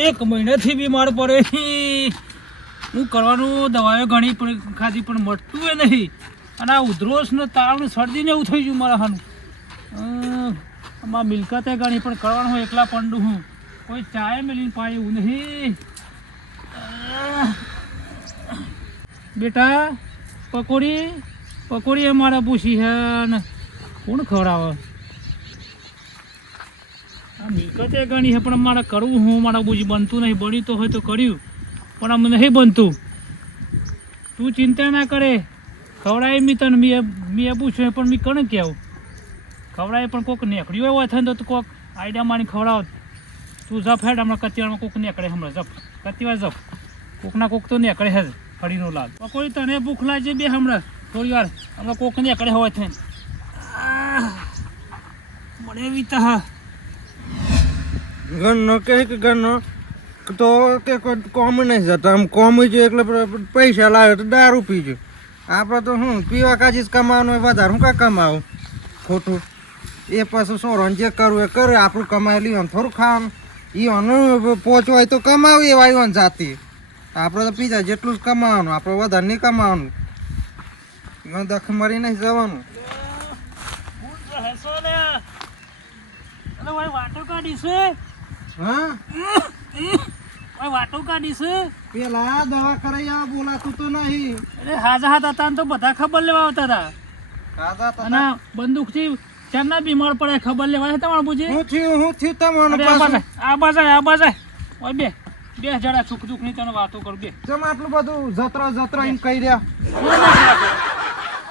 એક મહિનાથી બીમાર પડે. હું કરવાનું દવાઓ ઘણી પણ ખાધી, પણ મટતું એ નહીં. અને આ ઉધરોસ ને તાવ ને શરદી ને એવું થઈ ગયું મારા હાનું. આમાં મિલકતે ઘણી પણ કરવાનું એકલા પંડું હું. કોઈ ચાય મેલીને પાય એવું નહીં. બેટા, પકોડી પકોડી અમારા પૂછી હે ને. કોણ ખવડાવે? મિલકતે ગણી છે, પણ મારે કરવું હું, મારા બુજી બનતું નહીં. બન્યું તો હોય તો કર્યું, પણ આમ નહીં બનતું. તું ચિંતા ના કરે. ખવડાય મી તને, મેં મેં પૂછ્યું પણ મેં કણે કહેવું? ખવડાય પણ કોક નીકળ્યું હોય થાય તો કોક આઈડિયા માની ખવડાવ. તું જપ હેડ, હમણાં કતિવારમાં કોક નીકળે, હમણાં જપ. કતિવાર જપ. કોકના કોક તો નીકળે હે ફળીનો લાલ પકોડી તને ભૂખ લાગે બે હમણાં, થોડી વાર. હમણાં કોક નીકળે હોય થઈને. મને વિતા હા ઘરનો કે ઘરનો તો કે કોઈ કોમ નહીં જતા. આમ કોમ જો એટલે પૈસા લાવે તો દારૂ પીજો આપણે તો શું પીવા કાજી જ કમાવાનું વધારે હું કાં કમાવું? ખોટું. એ પાછું સોરણ જે કરવું એ કરે, આપણું કમાઈ લીવાનું થોડું ખાવાનું. એ પહોંચવાય તો કમાવું એ વાયુ જાતિ. આપણે તો પીજા જેટલું જ કમાવાનું આપણે વધારે નહીં કમાવાનું. એમાં દખ મરી નહીં જવાનું. ને વાટો કાઢી છે. હા? વાટો કાઢી છે. પેલા દવા કરાઈ આ બોલાતું તો નહીં. અરે હાજા હાથ હતા ને તો બધા ખબર લેવા આવતા હતા. અને બંદૂકથી ચારના બીમાર પડે ખબર લેવા તમારે પૂછી હું થયું હું થયું તમને આ બાજા આ બાજુ ઓય બે બે જણા સુખ ચૂકની તને વાતો કરું બે. કેમ આટલું બધું જતરા જતરા એમ કહી રહ્યા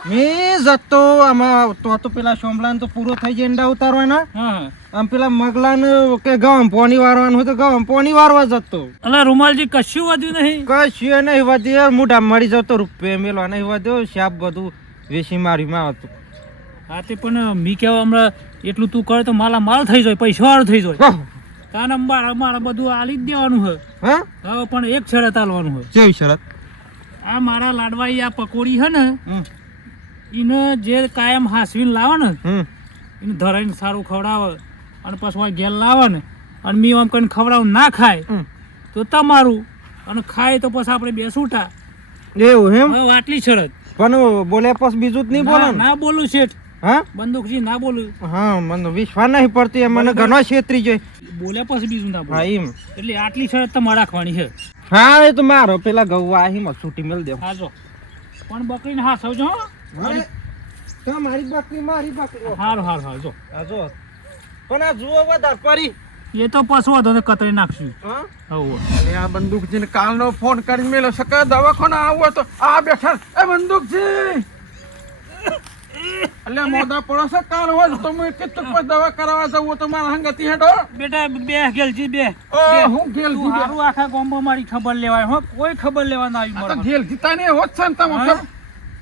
મેં જતો આમાં તો તો પેલા સોમલાન તો પૂરો થઈ જાય ઈંડા ઉતારવાના. હા હા. આમ પેલા મગલાને કે ગામ પોની વારવાનું હોય તો ગામ પોની વારવા જતો. અલા રૂમાલજી કશું વધ્યું નહીં? કશું નહીં વધ્યો. મોઢા મળી જતો રૂપે મેલવા નહીં વધ્યો શાપ બધું વેસી મારીમાં હતું. હા તે પણ મી કહેવા હમણાં એટલું તું કરે તો માલા માલ થઈ જાય પૈસા વાળો થઈ જાય. તાન તાને મારા મારા બધું આલી જ દેવાનું હોય હા? પણ એક શરત આલવાનું હોય જેવી શરત? આ મારા લાડવાઈ આ પકોડી છે ને એને જે કાયમ હાસવીને લાવે ને એને ધરાઈને સારું ખવડાવે. અને પછી હોય ઘેર લાવે ને અને મી આમ કરીને ખવડાવું ના ખાય. તો તમારું. અને ખાય તો પછી આપણે બે છૂટા એવું એમ? આટલી શરત પણ બોલે પછી બીજું જ નહીં બોલે ના? બોલું શેઠ. હા? બંદૂકજી ના બોલું. હા મને વિશ્વાસ નહીં પડતી એમ મને ઘણો છેતરી જોઈ બોલે પછી બીજું ના બોલે. એમ. એટલે આટલી શરત તમારે રાખવાની છે. હા એ તો મારો પેલા ગૌવા આહીમાં છૂટી મેળ દે હા જો. પણ બકરીને હા. હો અરે તો મારી બકરી મારી બકરી. હારું હારું હારું જો. જો. પણ આ જુઓ વધારે પરી એ તો પશુ હતો ને કતરી નાખશું. હા? હવે અને આ બંદૂકજીને કાલનો ફોન કરી મેલો સકા દવાખાના આવો તો આ બેઠા એ બંદૂકજી! એટલે મોદા પડો છે કાલ હોય તો હું કેટલું કોઈ દવા કરાવવા જવું તો મારા હંગતી હેડો બેટા બે ગેલજી બે. બે. હું ગેલ તું આખા ગામમાં મારી ખબર લેવાય હો. કોઈ ખબર લેવા ના આવી તો મારા ગેલ જીતા ને હોત છે ને તમે?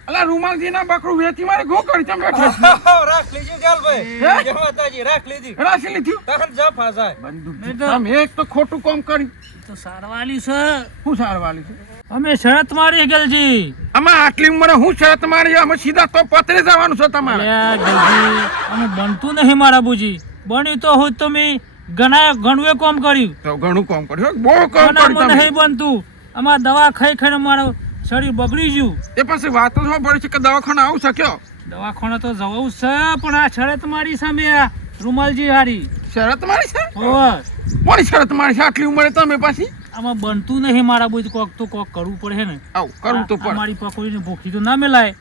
અલા રૂમાલજી ના બકરું વેચી મારે ગો કરી તમે બેઠો રાખ લીજી ગાલ ભાઈ. જય માતાજી રાખ લીજી રાશી લીધી? તહન જા ફાસાય. બંદૂકજી તમે એક તો ખોટું કામ કરી તો સારવાલી છે. હું સારવાલી છે? અમે શરત મારી ગલજી. અમે આટલી ઉંમરે હું શરત મારી? અમે સીધા તો પતરી જવાનું છે તમારે. ગલજી અમે બનતું નહીં મારા બુજી. બન્યું તો હું તમે ઘણા ઘણું કોમ કર્યું. તો ઘણું કામ કર્યું. બહુ કામ કર્યું આમાં નહીં બનતું. અમાર દવા ખાઈ ખાઈને મારું શરીર બગડી ગયું. એ પછી વાતો શું પડી છે કે દવાખાના આવું શક્યો દવાખાને તો જવું છે પણ આ શરત મારી સામે આ રૂમાલજી હારી. શરત મારી છે? કોની શરત મારી છે? આટલી ઉંમરે તમે પાછી? આમાં બનતું નહીં મારા બોજ કોક તો કોક કરવું પડે ને. આવું કરવું તો પડે. મારી પકોડીને ભૂખી તો ના મેલાય.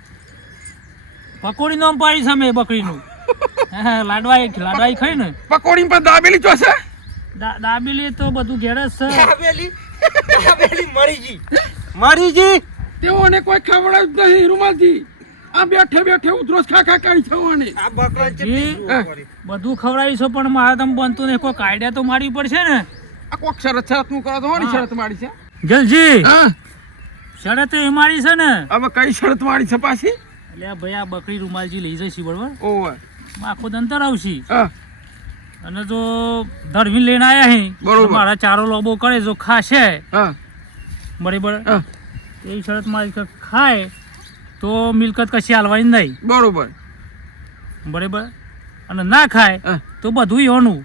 પકોડી નામ પાડી સામે બકરીનું. હા, લાડવા લાડવાઈ ખાઈ ને. પકોડી પર દાબેલી જોશે દાબેલી તો બધું ઘેર જ છે. દાબેલી? દાબેલી મરી જી મરી જી તેઓને કોઈ ખવડાવ્યું જ નહીં રૂમાલજી આ બેઠે બેઠે ઉધરોસ ખાખા કાઢી થવાને. આ બકરા. બધું ખવડાવીશો પણ મારે તમે બનતું નહીં. કોઈ કાયદા તો મારી પડશે ને? આ કોક શરત શરતનું કરો તો હોની શરત મારી છે? જલજી શરત એ મારી છે ને? હવે કઈ શરત મારી છે પાછી? એટલે ભાઈ આ બકરી રૂમાલજી લઈ જઈશી બરોબર? ઓવે. આખો દંતર આવશી. હા. અને જો ધરવી લઈને આયા હે બરોબર. મારા ચારો લોબો કરે જો ખાશે. હા. બરાબર? હા. એવી શરત મારી ખાય તો મિલકત કશી હાલવાની નહીં. બરોબર. બરાબર? અને ના ખાય તો બધું યોનું.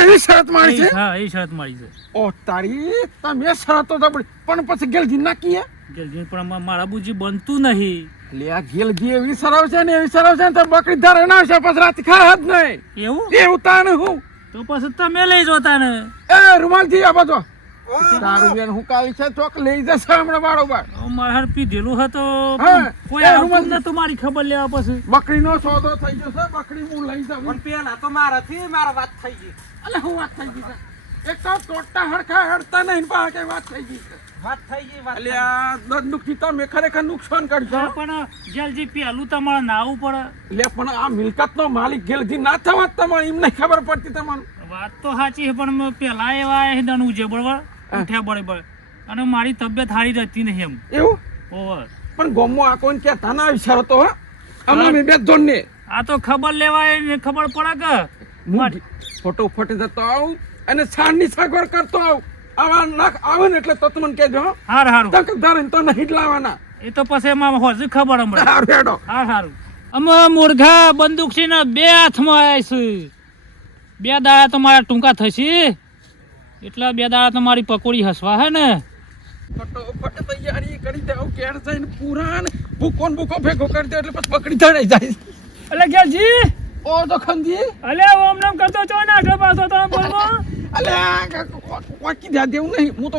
એવી શરત મારી છે? હા એ શરત મારી છે. ઓ તારી તમે શરતો તો પણ પછી ગેલજી નાખીએ? ગેલજી પણ મારા બુજી બનતું નહીં. લે આ ગેલજી એવી સરાવ છે ને એવી સરાવ છે ને તો બકરી ધારે પછી રાત ખા જ નહીં. એવું? એવું તાને હું. તો પછી તમે લઈ જોતા ને. એ રૂમાલજી આ બાજુ તારું બેન હું કાલી છે ચોક લઈ જશે હમણાં બારોબાર મારે હાર પીધેલું હતો કોઈ એ ને રૂમાલ- મારી ખબર લેવા પછી. બકરીનો સોદો થઈ જશે બકરી હું લઈ જાઉં. પણ પેલા તો મારાથી મારા વાત થઈ ગઈ. અલે હું વાત થઈ ગઈ છે? એક તો ટોટા હડકા હડતા નહીં કે વાત થઈ ગઈ વાત થઈ ગઈ વાત એટલે આ દંડુકથી તમે ખરેખર નુકસાન કરશો. પણ ગેલજી પેલું તમારે નાવું પડે એટલે પણ આ મિલકતનો માલિક ગેલજી ના થવા તમારે એમ નહીં ખબર પડતી તમારું. વાત તો સાચી છે પણ પેલા એવા દણ ઉજે બરોબર ઉઠ્યા બળે અને મારી તબિયત સારી રહેતી નહીં એમ. એવું? ઓવર પણ ગોમો આ કોઈને કહેતા ના આવી શરતો હા. અમે બે જોન ને આ તો ખબર લેવાય ને ખબર પડે કે. હું ફોટી જતો આવું અને છાણની સગવડ કરતો આવું. આવા નાખ આવે ને એટલે તો તમને કહેજો. હાર હારું. તક ધારીને તો નહીં લાવવાના. એ તો પછી એમાં હોજી ખબર હમણાં હાર હેડો. હાર હારું. અમે મુર્ઘા બંદૂક છે ને બે હાથમાં આવ્યા છે. બે દાડા તો મારા ટૂંકા થશે. એટલા બે દાડા તમારી પકોડી હસવા હે ને. ફટોફટ તૈયારી કરી દેવું કેર જઈને પુરાણ ને ભૂકો ભેગો કરી દે એટલે પછી પકડી ધરાઈ જાય. એટલે ગેલજી ઓ દખનજી અલે ઓમ નામ કરતો છો ને આગળ પાછો તમે બોલવો. અલે આ ધ્યાન દેવું નહીં. હું તો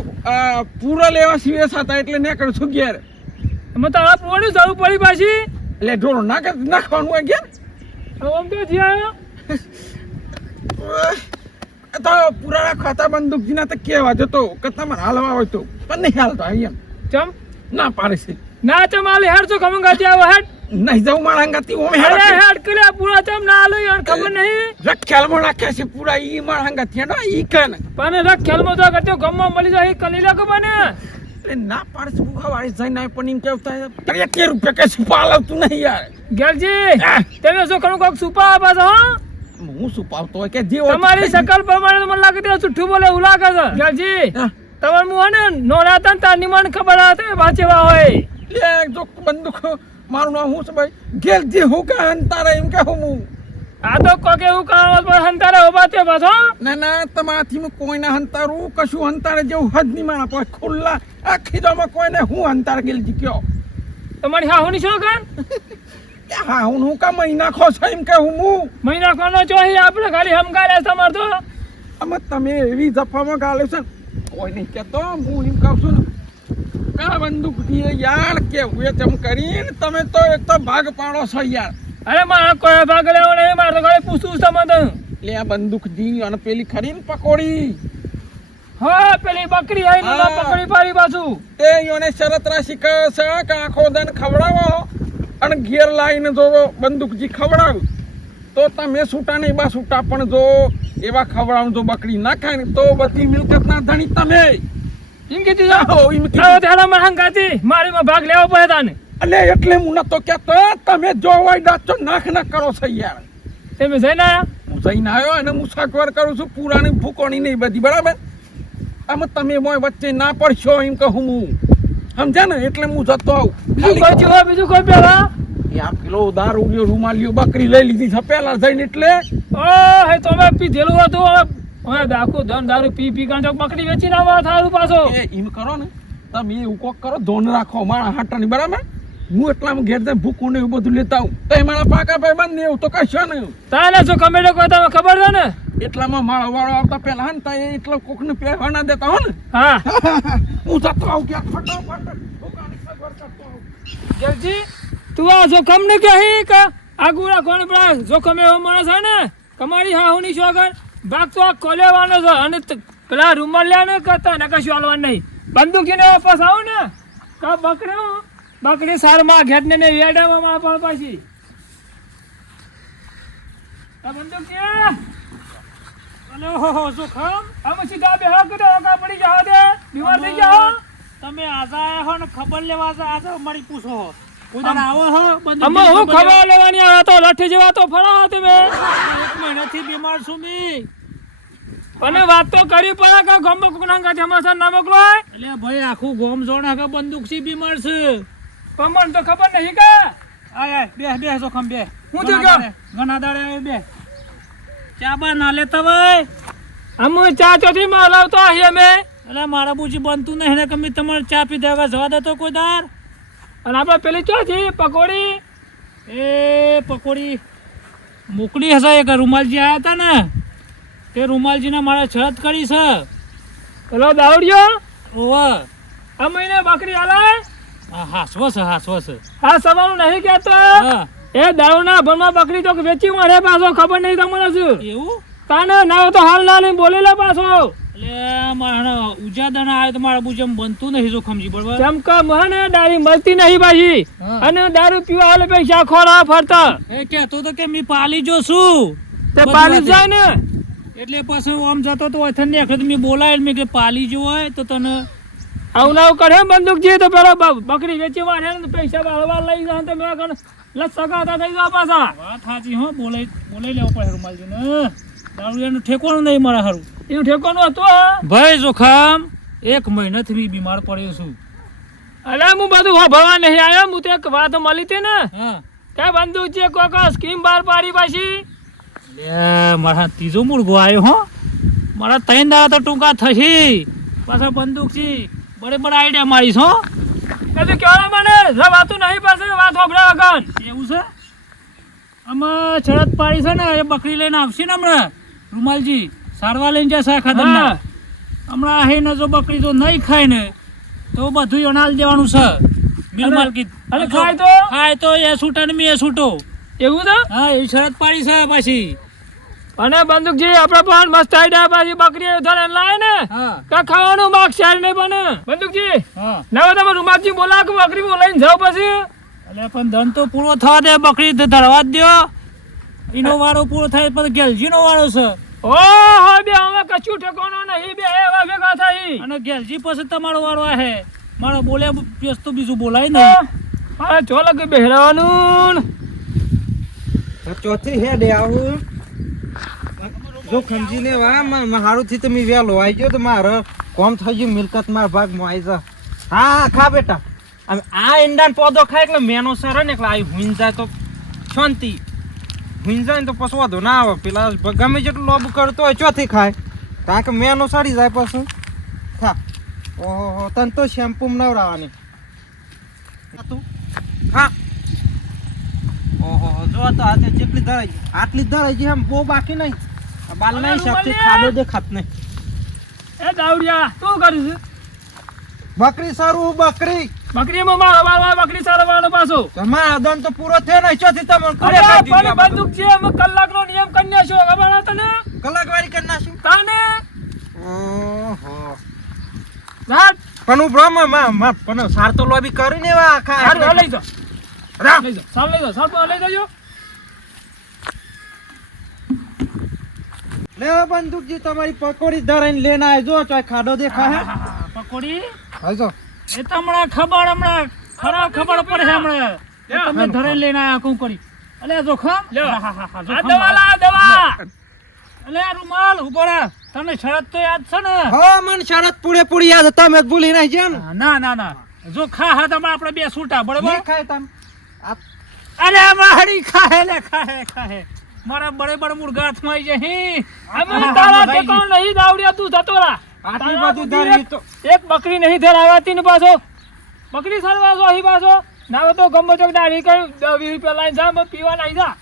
પૂરા લેવા સિવેસ હતા એટલે ને કરું છું ઘેર. અમે તો આ પોણી જવું પડી પાછી. એટલે ઢોરો ના નાખવાનું હોય ઘેર? ઓમ તો જી આ તો પુરાણા ખાતા બંદૂકજીના તો કહેવા જતો કે તમારે હાલવા હોય તો. પણ નહીં હાલતો અહીંયા ચમ? ના પાડે છે. ના ચમ હાલે હેડ તો ખમંગ ગાતી આવો હેડ. નહીં જવું મારા અંગાથી ઓમે હેડ હેડો કર્યા પૂરા ચમ ના હાલો યાર ખબર નહીં. રખ્યાલમાં નાખ્યા છે પૂરા ઈ મારા અંગાથી હેડો ઈ કન. પણ રખમાં તો કરતો ગમમાં મળી જાય કલી લાગો મને ના પાડે છે હું વાળી જઈને આય પણ એમ કેવતા અરે કે રૂપિયા કે સુપા લાવતું નહીં યાર. ગેલજી તમે શું કરું કોક સુપા આપા છો હો? હું શું પાવતો હોય કે જે તમારી સકલ પ્રમાણે મને લાગે છે છૂઠું બોલે એવું લાગે છે. ગેલજી હા. તમારે હું ને નોરા હતા ને તારની મને ખબર હતી વાંચેવા હોય. લે જો બંદૂક મારું નામ હું છે ભાઈ? ગેલજી હું કે અંતારે એમ કે હું આ તો કોકે એવું કારણ પર હંતારે ઊભા છે પાછો. ના ના તમારાથી હું કોઈને હંતારું કશું હંતારે જેવું હદ નહીં મારા પર ખુલ્લા આખી કોઈ કોઈને હું હંતાર ગેલજી કયો? તમારી હાહુની શું કાન કે હા હું હું કા મહિના ખો છે એમ કે હું? હું મહિના કોનો ચોહી આપણે ખાલી હમગારે તમાર તો. આમાં તમે એવી જફામાં ગાલે છે. ને, કોઈ નહીં કહેતો હું એમ કહું છું. કા બંદૂક દીએ યાર કે હું તેમ કરીને તમે તો એક તો ભાગ પાડો છો યાર. અરે મારા કોઈ ભાગ લેવો નહીં મારે તો ખાલી પૂછું છે તમે તો લે આ બંદૂક દી અને પેલી ખરી પકોડી. હા પેલી બકરી આઈ ને પકડી પાડી પાછું. તે યોને શરત રાશિ કહે છે કે આખો દન ખવડાવો. અને ઘેર લાવીને જો બંદૂકજી ખવડાવ તો તમે છૂટા નહીં બા છૂટા પણ જો એવા ખવડાવ જો બકરી ના ખાય ને તો બધી મિલકત ના ધણી તમે. એમ જાઓ ત્યારે મારે મારીમાં ભાગ લેવો પડે તાને. અલે એટલે હું નતો કેતો તમે જો હોય ડાચો નાખ ના કરો છો યાર તમે જઈને આયા? હું જઈને આવ્યો અને મુસાફર કરું છું પુરાણી ભૂકોણી નહીં બધી બરાબર? આમાં તમે મોય વચ્ચે ના પડશો એમ કહું હું. સમજ્યા ને? એટલે હું જતો આવું. બીજું કોઈ જોવા બીજું કોઈ પેલા? આ પેલો દારૂ લ્યો રૂમાલિયો બકરી લઈ લીધી છે પેલા થઈને એટલે. ઓ હે તો અમે પીધેલું હતું હવે હવે દાખું ધન દારૂ પી પી કાંઈ બકરી વેચી ના થારું પાછો. એ એમ કરો ને. તમે એવું કોક કરો ધોન રાખો મારા હાટાની બરાબર? હું એટલામાં ઘેર જઈને ભૂકું ને એવું બધું લેતા આવું. તો મારા પાકા ભાઈ બંધ ને એવું તો કશો નહીં તારે શું કમેડો કોઈ તમે ખબર છે ને? એટલામાં માળો વાળો આવતા પહેલા ને એટલા એટલો કોકને પહેરવા ના દેતા હો ને. હા. હું જતો આવું ક્યાં ફટાફટ. જગજી તું આ જોખમ ને કે હી? કે આગુ કોણ આ જોખમ એવો માણસ છે ને કમાડી હાહુની શોગર ભાગ તો આ કોલેવાનો છે અને પેલા રૂમાલ લે ને કરતા ને કશું હાલવાનું નહીં. બંદૂકીને વાપસ આવું ને. કા બકડ્યો બકડી સારમાં ઘેટ ને વેડામાં પાછી. આ બંદૂક કે અલે જોખમ અમે સીધા બે હાથ કરે ઓકા પડી જાવ દે. બીમાર થઈ જાવ તમે આજા હો ને ખબર લેવા આજા મારી પૂછો અમે હું ખબર લેવાની આવે તો લઠ્ઠી જેવા તો ફરા તમે. એક મહિનાથી બીમાર છું મી. અને વાત તો કરી પડે કે ગમો કોકના કા અમાસા ના મોકલો એટલે ભાઈ આખું ગોમ જોણ કે બંદૂકથી બીમાર છે. કમન તો ખબર નહીં કે? આય બે બે જોખમ બે હું કે? દાડે- ઘણા દાડે બે ચા બા ના લેતા ભાઈ? અમે ચા ચોથી માં લાવતો આહી અમે. એટલે મારા બુજી બનતું નહીં ને કમી તમારે ચા પી દેવા જવા દેતો કોઈ દાર? અને આપણે પેલી ચોથી પકોડી? એ પકોડી મોકલી હશે એક રૂમાલજી આવ્યા હતા ને. તે રૂમાલજીને મારે છત કરી છે. પેલો દાવડિયો? ઓવે. આ મહિને બકરી હાલાય હા હાસવો છે હાસવો છે. આ સવારનું નહીં કહેતો? હા. એ દારૂના ભરમાં બકરી તો વેચી મળે પાછો ખબર નહીં તમને શું? એવું? તાને ના તો હાલ ના નહીં બોલી લે પાછો. એટલે મારા ઉજાદાના આવે તો મારા બુજમ બનતું નહીં બરોબર? મને દારી મળતી નહીં પાછી. અને દારૂ પીવા હાલે પૈસા ખોરા ફરતા. એ કહેતો તો કે મેં પાલી જો છું તે પાલી જાય ને. એટલે પછી આમ જતો તો અથન ને મેં બોલાય મેં કે પાલી જો હોય તો તને આવું નાવું કરે બંદૂક જે તો પેલો બકરી વેચી વાળે પૈસા વાળવા લઈ જાય તો મેં કણ લસકાતા થઈ જાય પાછા. વાત સાચી હો બોલાઈ બોલાઈ લેવો પડે રૂમાલજીને દારૂડિયાનું ઠેકોણું નહીં મારા હારું. એનું ઠેકાણું હતું? ભાઈ જોખમ. એક મહિનાથી બીમાર પડ્યો છું. અરે હું બધું ભરવા નહીં આવ્યો હું તો એક વાત મળી હતી ને. હા. કે છે કોક સ્કીમ બહાર પાડી પાછી. લે મારા ત્રીજો મુર્ગો આવ્યો હો. મારા ત્રણ દાડા તો ટૂંકા થશે. પાછા બંદૂક છે. બડે બડા આઈડિયા મારીશ હો. કદી કહેવા મને? વાતું નહીં પાસે વાત હોભળા વગર. એવું છે? આમાં શરત પાડી છે ને એ બકરી લઈને આવશે ને હમણાં. રૂમાલજી સારવાર લઈને જશે ખાધરના હા. હમણાં હે ને જો બકરી જો નહીં ખાય ને તો બધું અનાલ દેવાનું છે. મિલ માલકી અને ખાય તો? ખાય તો એ છૂટે ને મેં એ છૂટો. એવું છે? હા એવી શરત પાડી છે પાછી. અને બંદૂકજી આપણા પણ મસ્ત આઈડા પાછી બકરી ઉધારે લાય ને. કા ખાવાનું માગ શેર નહીં બને બંદૂકજી હા. ના તમે રૂમાજી બોલા કે બકરી બોલાઈને જાઓ પછી. એટલે પણ ધન તો પૂરો થવા દે બકરી તો ધરવા જ દ્યો. એનો વારો પૂરો થાય પછી ગેલજીનો વારો છે. ઓ હા બે હવે કશું ઠેકાણો નહીં બે એવા ભેગા થઈ. અને ગેલજી પછી તમારો વારો આહે. મારો બોલે પેસ તો બીજું બોલાય ને મારે કે બેહરાવાનું. ચોથી હેડે આવું. જો ખમજીને વા મારું થી તમે વહેલો આવી ગયો તો મારે કોમ થઈ ગયું, મિલકત મારા ભાગમાં આવી જા. હા ખા બેટા. આ ઈંડા પોદો ખાય એટલે મેનો સર ને એટલે આ હુઈન જાય તો શાંતિ. હુઈન જાય ને તો પછી વાંધો ના આવે. પેલા ગમે જેટલું લોબ કરતો હોય ચોથી ખાય. કારણ કે મેનો સડી જાય પછી. ખા. ઓહો, તને તો શેમ્પુ નવરાવાની. તું? ખા. ઓહો જો તો આજે જેટલી ધરાઈ આટલી ધરાઈ ગઈ એમ બહુ બાકી નહીં. બાલ નહીં હિસાબથી ખાડો દેખાત નહીં એ દાવડિયા તું કરું છું? બકરી સારું બકરી. બકરીમાં મારો મારો બકરી સારો વાળો પાછો. તમારા આદન તો પૂરો થયો ને ચોથી તમને અરે કરે પણ બંદૂક છે અમે કલાકનો નિયમ કન્યા છો હવે તને? કલાક કલાકવારી કરી નાખ્યું તાને? ઓહો. રાત પણ હું બ્રહ્મમાં માં પણ સાર તો લોબી કરીને આખા લઈ જાઓ. રામ. લઈ જાઓ. સાર લઈ જાઓ. સાર પણ લઈ જાજો લે બંદૂકજી તમારી પકોડી ધરાઈને લેને આવજો જો ચોય ખાડો દેખા હે પકોડી? આવજો એ તો હમણાં ખબર હમણાં ખરાબ ખબર પડે છે હમણાં. એ તમે ધરાઈને લઈને આયા કું કરી અલે જોખમ? લ્યો. હા, હા, હા, હા, આ દવા લા દવા. અલે આ રૂમાલ ઊભો રહે તમને શરત તો યાદ છે ને? હા મને શરત પૂરે પૂરી યાદ તમે ભૂલી નહીં જેમ ના. ના ના જો ખા હા તમે આપણે બે છૂટા બરાબર? ખાય તમ અરે મારી ખાહે લે ખાહે ખાહે. મારા બડે બડે મુર્ગા હાથમાં આવી જાય અમે તારા ઠેકાણ નહીં દાવડિયા તું જતો આટલી તારા ધરી તો એક બકરી નહીં ધરાવાતી ને પાછો. બકરી સરવાસો અહીં પાછો. ના તો ગમે તો દાઢી કરી વીસ રૂપિયા લઈને જા પીવા નહીં જા.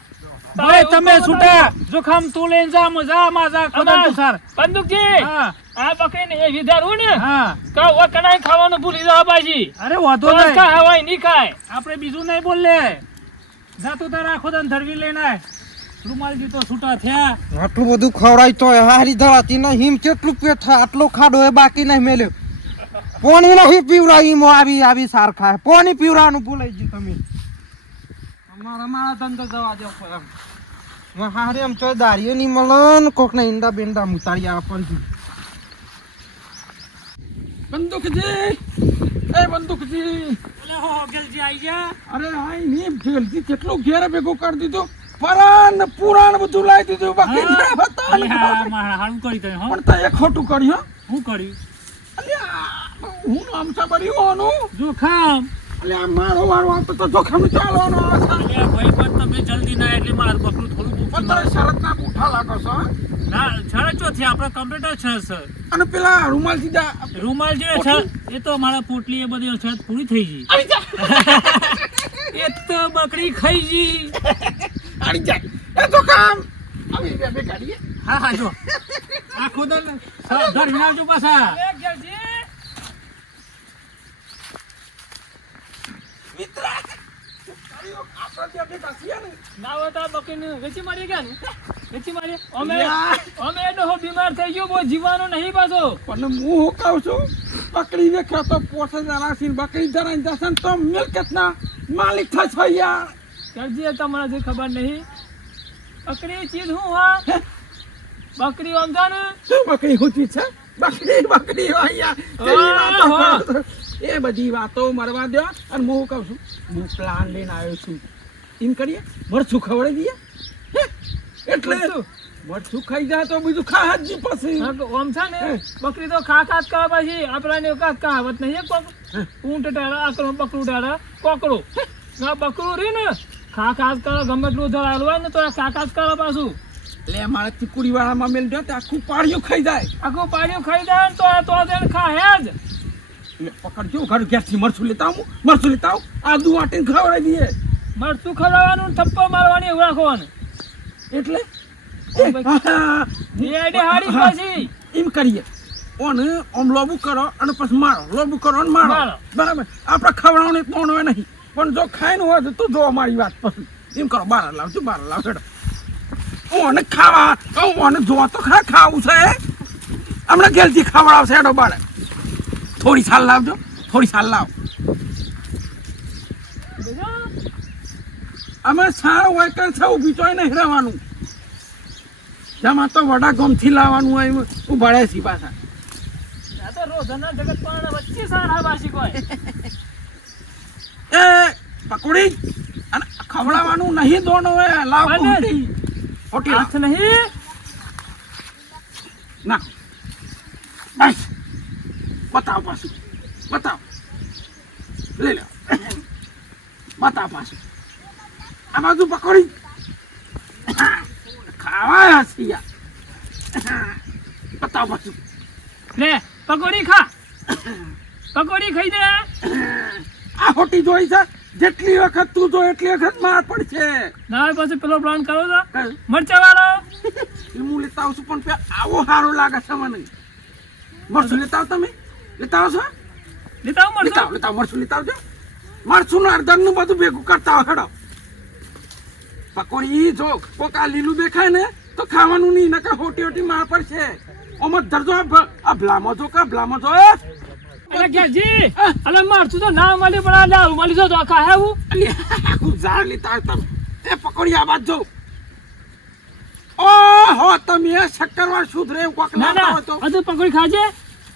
ભાઈ તમે છૂટા. જોખમ તું લઈને જા મજા માજા ખોદા તું સર. બંદુકજી હા. આ બકરી ને એ વિધારું ને. હા. કા ઓ કણાઈ ખાવાનું ભૂલી જાવ પાછી અરે વાંધો નહીં. કા હવાય નહીં ખાય. આપણે બીજું નહીં બોલે જા તું તારા ખોદન ધરવી લઈને આય. તો છૂટા થયા. આટલું બધું ખવડાય તો હારી ધરાતી નહીં હિમ કેટલું પેટ આટલો ખાડો એ બાકી નહીં મેલ્યો. પોણી નહીં પીવડાવી હિમો આવી આવી સાર ખાય પોણી પીવડાવવાનું ભૂલાઈ ગયું તમે. અમારા મારા ધંધો જવા દો એમ. હારે એમ ચોય દારીઓ ની મલન કોક ને ઈંડા બેંડા મુતારી આવે પણ બંદૂકજી! એ બંદૂકજી! અરે આઈ ની જલ્દી કેટલું ઘેર ભેગું કરી દીધું? પરાન પુરાણ બધું લાવી દીધું. બાકી ના મારા હારું કરી તને હો. પણ તે ખોટું કર્યું હું. કર્યું? અલ્યા હું નામ સાંભળ્યું આનું જોખમ. અલ્યા મારો વારો આવતો તો જોખમ ચાલવાનો છે. ભાઈ પણ તમે જલ્દી ના એટલે મારું બકરું થોડું પણ તમે શરતના બૂઠા લાગો છો? ના ચોથી આપણે કમ્પ્યુટર છે સર અને પેલા રૂમાલ જા. રૂમાલ જે છે એ તો મારા પોટલી એ બધી છળ પૂરી થઈ ગઈ. જા. એ તો બકરી ખાઈ ગઈ. આવી જાય. એ તો કામ. આવી બે બે કાઢીએ હા હા જો. આખો દર ધર વિનાવજો પાછા. મિત્ર ને. ના હોય તો આ વેચી મારી ગયા ને વેચી મારી અમે. અમે ડોહો બીમાર થઈ ગયો બહુ જીવાનો નહીં પાછો. પણ હું હું કહું છું? બકરી વેખા તો પોતે જરાશી બકરી ધરાઈને જશે તો મિલકતના માલિક થશે યાર. ઘેરજી તમને હજી ખબર નહીં. બકરી ચીજ હું હા બકરી સમજા ને બકરી ચીજ છે. બકરી બકરી હોય યાર તેવી વાતો હા. કરો છો. એ બધી વાતો મરવા દો અને હું કહું છું હું પ્લાન લઈને આવ્યો છું. એમ કરીએ મરચું ખવડાવી દઈએ. હે? એટલે મરચું? ખાઈ જાય તો બીજું ખા જ પછી. હા, ઓમ છે ને બકરી તો ખા ખાત કરે પછી આપણાને કાત કહાવત નહીં ઊંટ ટાળા આકરો બકરું ટાળા કોકડો ના બકરું રે ને ખા ખાત કરો ગમે એટલું ધરાયેલું હોય ને તો ખા ખાત કરે પાછું. લે મારે ચીકુડી વાળામાં મેલ જો તો આખું પાડ્યું ખાઈ જાય. આખું પાડ્યું ખાઈ જાય ને તો તો તેને ખાહે જ. લે પકડજો ઘર ઘેરથી મરચું લેતા હું મરચું લેતા આવું. આદુ વાટીને ખવડાવી દઈએ. મરચું ખવડાવવાનું થપ્પો મારવાની એવું રાખવાનું. એટલે. હા, એમ કરીએ. ઓને આમ લોબુ કરો અને પછી મારો. લોબુ કરો અને મારો. બરાબર. આપણે ખવડાવવાનું કોણ હોય નહીં. પણ જો ખાઈને હોય તો તું જો મારી વાત પછી. એમ કરો, બાર લાવજો, બાર લાવ હેડો. ઓને ખાવા ઓને જો તો ખરા ખાવું છે. હમણાં ઘેરથી ખાવડાવશે હેડો બાળે થોડી સાલ લાવજો. થોડી સાલ લાવ. બીજો? અમે સારું હોય કે સૌ બીજોય નહીં રહેવાનું જેમાં તો વડા ગમથી લાવવાનું હોય, ઉભાડે છે પાછા. રોજના જગત પણ વચ્ચે સારા ભાષી કોઈ. એ પકોડી અને ખવડાવવાનું નહીં દોનો એ લાવ? ખોટી ખોટી હાથ નહીં. ના. બસ. બતાવ પાછું. બતાવ. લઈ લો. બતાવ પાછું. આ બાજુ પકોડી. ખાવા હસી બતાવ પાછું. લે પકોડી ખા. પકોડી ખાઈ દે આ ખોટી જોઈ છે? જેટલી વખત તું જો એટલી વખત માર પડશે. ના પછી પેલો પ્લાન કરો છો? મરચા વાળો એ હું લેતા આવશું પણ આવો સારો લાગે છે મને. મરચું લેતા આવ તમે? લેતા આવશો લેતા આવ લેતા લેતા મરચું લેતા આવજો. મરચું અર્ધનનું બધું ભેગું કરતા આવો હેડો. પકોડી જો કોક આ લીલું દેખાય ને તો ખાવાનું નહીં નકર હોટી હોટી માર પડશે. ઓમાં ધરજો આ ભલામાં જો કા ભલામાં જો અરે ઘેરજી અલે મરચું તો ના મળી પણ આ દારૂ મળી જો તો આ ખાહે હું આખું ઝાડ લેતા આવ્યો તમે એ પકોડી આ બાજુ જો. ઓહો તમે શક્કરવાર સુધરે કોક ના તો. આ પકોડી ખાજે.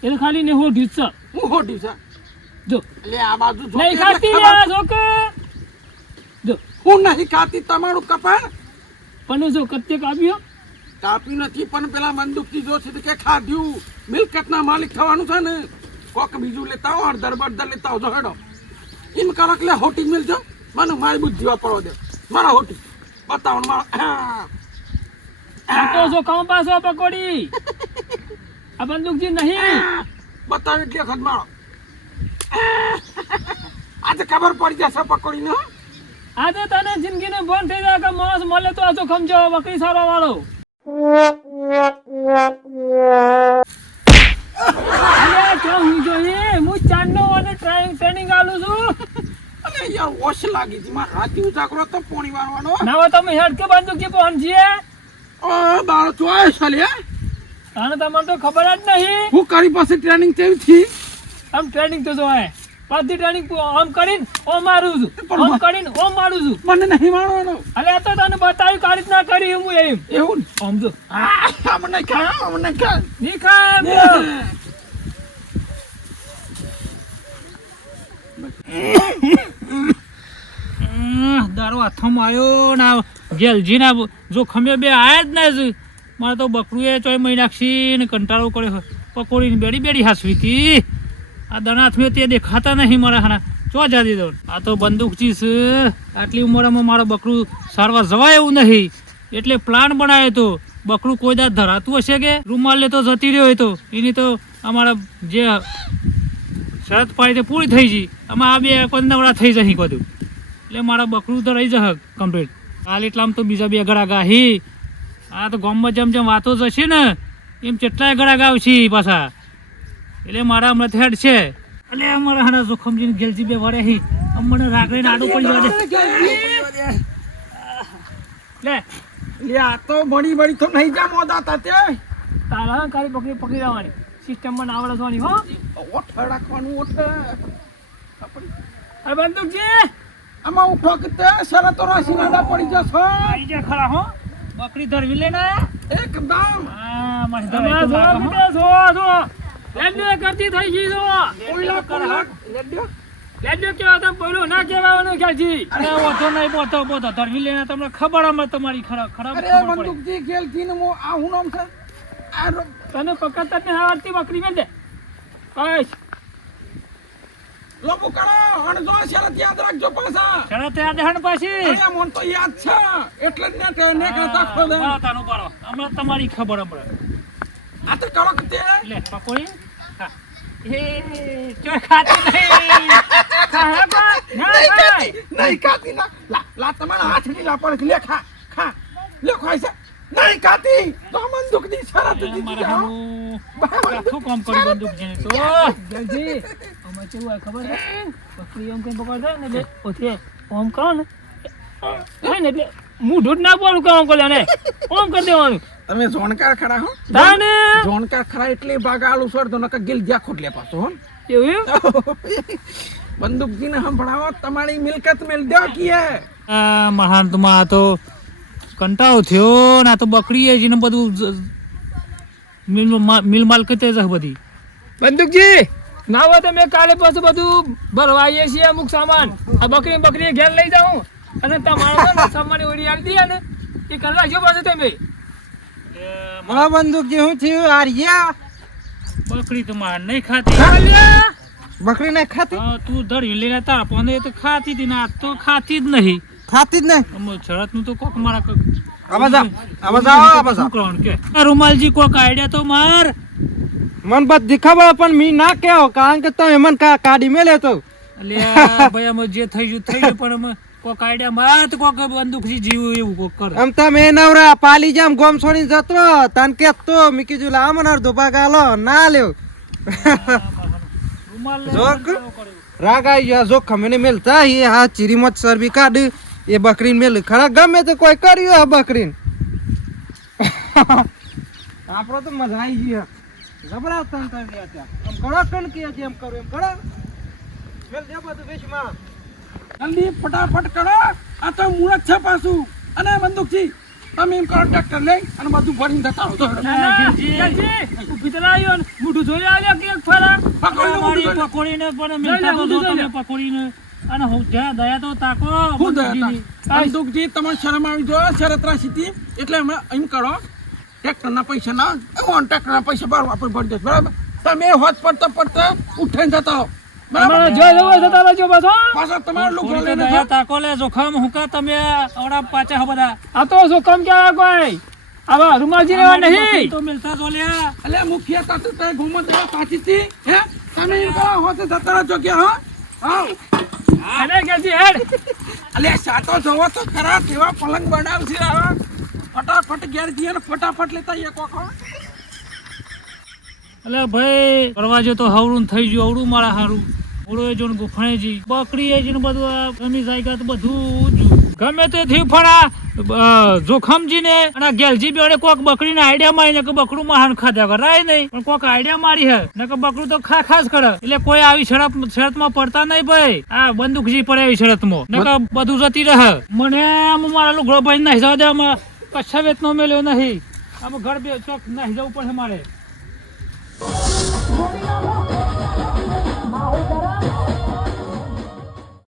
એટલે ખાલી ને હો ઢીસ હું હોટી છે? જો. એટલે આ બાજુ જો નહીં ખાતી લે જોકે જો. હું નહીં ખાતી તમારું કપાળ? પણ જો કત્યક આવ્યો કાપ્યું નથી પણ પેલા બંદૂકથી જો છે તો કે ખાધ્યું. મિલકતના માલિક થવાનું છે ને. કોક બીજું લેતા આવો અડધર બડધર લેતા આવજો હેડો. એમ કરક લે હોટી જ મિલજો. મને મારી બુદ્ધિ વાપરવા દે. મારા હોટી. બતાવો ને મારા જો કામ પાછો પકોડી. આ બંદૂકજી નહીં. બતાવ એટલે વખત મારો. આજે ખબર પડી જશે પકોડી નો આજે તને જિંદગીને બંધ થઈ જાય કે માણસ મળે તો આજો ખમજો બકરી સારો વાળો અરે હું જોઈએ? હું ચાંદનો અને ટ્રેનિંગ ટ્રેનિંગ આલું છું. અરે યાર લાગી હતી મારા હાથી ઉજાગરો તો પોણી વાળવાનો ના હોય તમે હેડ કે બંદૂકજી પહોંચીએ ઓ બાળો ચોય ચાલે અને તમને તો ખબર જ નહીં. હું કરી પાસે ટ્રેનિંગ કેવી થી આમ ટ્રેનિંગ તો જોવાય. પાછી ટ્રેનિંગ ઓમ કરીને ઓમ મારું છું. ઓમ કરીને ઓમ મારું છું. મને નહીં મારવાનો અલે તો તને બતાવ્યું કાળી રીતના કરી હું એમ. એવું ને? જો. આ મને ખા અમને ખા ની ખા દારો હાથમાં આવ્યો ના જેલજી ના જો ખમે બે આયા જ ના જ મારે તો બકરું એ ચોય મહી ને કંટાળો કર્યો પકોડી ને બેડી બેડી હાસવી હતી આ દનાથમે તે દેખાતા નહીં મારા હાના ચો જા દીધો આ તો બંદૂકચી છે આટલી ઉંમરમાં મારો બકરું સારવાર જવાય એવું નહીં. એટલે પ્લાન બનાવ્યો તો, બકરું કોઈ દાંત ધરાતું હશે કે? રૂમાલ લેતો જતી રહ્યો હોય તો એની તો અમારા જે શરત પાડી તે પૂરી થઈ ગઈ. આમાં આ બે કોઈ થઈ જશે બધું. એટલે મારા બકરું તો રહી જશે કમ્પ્લીટ હાલ એટલામાં તો બીજા બે ગળા ગાહી. આ તો ગામમાં જેમ જેમ વાતો જશે ને, એમ કેટલાય ગળા ગાવશે પાછા. એટલે મારા હમણાં થેડ છે. એટલે અમારા હાડા જોખમજી ગેલજી બે વરે હી. અમને રાગડીને આડું પડી જવા દે. લે. લે આ તો બળી બળી તો નહીં જા મોદા તા તે. તારા ખાલી પકડી પકડી લેવાની સિસ્ટમમાં ના આવડવાની હો. ઓઠ રાખવાનું ઓઠ. અરે બંદુકજી! આમાં ઉઠો કે તે તો રાશી નાડા પડી જશો. આઈ જા ખરા હો. બકરી ધરવી લે ને. એકદમ. હા મસ્ત જો જો લેજો કરતી થઈ ગઈ જો. કોઈલા કોઈલા લેડ્યો લેજો કેવા તમે બોલો ના કહેવાનું ક્યાંથી અરે ઓછો નહીં બોતો બોતો ધરવી લેને તમને ખબર અમે તમારી ખરા ખરાબ અરે ખબર બંદૂકજી ગેલજી ને મો આ હું નામ છે? આ તને પકડતા જ નહીં બકરી મેં દે. બસ. લોબુ કરો અને શરત યાદ રાખજો પાછા. શરત યાદ હણ પાછી. અરે મન તો યાદ છે. એટલે જ ને ને ખોદે પાડો. હમણાં તમારી ખબર હમણાં. આ તો કરો કે લે પકોડી. ચોય ખાતી નહીં. નહીં. ખાતી નહીં ખાતી. ના લા લા તમારા હાથની લા ખા ખા. લે ખાઈ છે. નહીં ખાતી. તો બંદૂકની સારા તો દીધી મારા જાઓ. આખું કામ કરી બંદૂક જેને તો જલ્દી અમાર કેવું હોય ખબર છે? બકરી એમ કઈ પકડે ને એટલે ઓથે ઓમ કરો ને. હે ને એટલે મોઢું જ ના બોલું કે ઓમ કરે ને ઓમ કરી દેવાનું. તમે જોણકાર ખરા હો? તાને જોણકાર ખરા એટલે ભાગ આલુ સર તો નકા ગિલ જ્યાં ખોટ લે પાછો હો એવું એમ? બંદૂકજીને સંભળાવો તમારી મિલકત મેલ દો કીએ. આ મહાંતમાં આ તો કંટાળો થયો ને આ તો બકરી એ જીને બધું મિલ મા- મિલ માલકતે જ બધી. બંદૂકજી ના હોય તો મેં કાલે પાછું બધું ભરવા આવીએ છીએ અમુક સામાન. આ બકરી બકરી ઘેર લઈ જાઉં. અને તમારો ને સામાન ઓરી આવી દઈએ ને એ કરી રાખજો પાસે તમે. મારા બંદૂક જે હું થયું આર્યા બકરી તો માર નહીં ખાતી. બકરી નહીં ખાતી? તું ધરી લઈને તાર પણ તો ખાતી હતી ને આ તો ખાતી જ નહીં. ખાતી જ નહીં? શરતનું તો કોક મારા કોક રૂમાલજી કોક આઈડિયા તો માર. મન બધી ખબર પણ મી ના કેવો કારણ કે તમે મન કાઢી મેલે તો. અલ્યા ભાઈ અમે જે થઈ ગયું થઈ ગયું પણ અમે કોક આઈડિયા માર તો કોક બંદૂકથી જીવું એવું કોક કર. આમ તમે નવરા પાલી જામ ગોમ છોડી જતો તન કે તો મી કીધું લા મને અડધો ભાગ આલો ના લ્યો. રૂમાલ લે, જોક. રાગ આવી ગયા. મેલતા એ હા ચીરી મત સરબી કાઢ એ બકરીને મેલ. ખરા ગમે તો કોઈ કર્યું આ બકરીને. આપણો તો મજા આવી ગઈ જબરા તન તન રહ્યા ત્યાં આમ કરો કણ કે જેમ કરું એમ કરો. મેલ જે બધું વેચમાં જલ્દી ફટાફટ કરો. આ તો મૂળ છે પાછું. અને બંદૂકજી તમે એમ કરો ટ્રેક્ટર લઈ અને બધું ભરીને જતા રહો. ના, તો મોઢું જોઈ આવ્યો કે ફેરા? પકડી પકોડીને પણ મિલતા તો જો. તમે પકોડીને. અને હું જ્યાં દયા તો તાકો હું દયા? બંદૂકજી તમારે શરમ આવી જોઈએ શરત રાશિથી એટલે અમે એમ કરો ટ્રેક્ટરના પૈસા ના ઓન ટ્રેક્ટરના પૈસા બાર આપણે ભરી દઈશું બરાબર? તમે હોત પડતા પડતા ઉઠાઈને જતા હો તમારે જો પાછો. પાછા તમારે લઈને. જોખમ તમે આવડા પાછા બધા? આ તો જોખમ ક્યાં કોઈ? આવા રૂમાલજી નહીં. તો મિલતા લ્યા અલ્યા મુખિયા તાતું તે જવા પાછીથી હે? તમે એમ કરો હોત જતા રહો કે હા? ક્યાંથી હેડ. અલ્યા સાતો જોવો તો ખરા કેવા પલંગ બનાવશે આ ફટાફટ ઘેર જઈએ ને ફટાફટ લેતા એટલે ભાઈ કરવા જો તો હવડું થઈ ગયું અવડું મારા હારું. ઓળો જો ગુફણે જી બકરી એ ને બધું ગમી જાયગા તો બધું જ. ગમે તે થયું પણ જોખમજી ને અને ગેલજી બેડે કોક બકરીને આઈડિયા મારી કે બકરું મહાન ખાધા કરાય નહીં. પણ કોક આઈડિયા મારી હે. ને કે બકરું તો ખા ખાસ કરે. એટલે કોઈ આવી શરત શરતમાં પડતા નહીં ભાઈ. આ બંદૂકજી પડે એવી શરતમાં. ને કે બધું જતી રહે. મને આમ મારા લુગડો ભાઈ નાહી જવા દે. આમાં વેત વેતનો મેલ્યો નહીં. આમ ઘર બે ચોક નાહી જવું પડે મારે.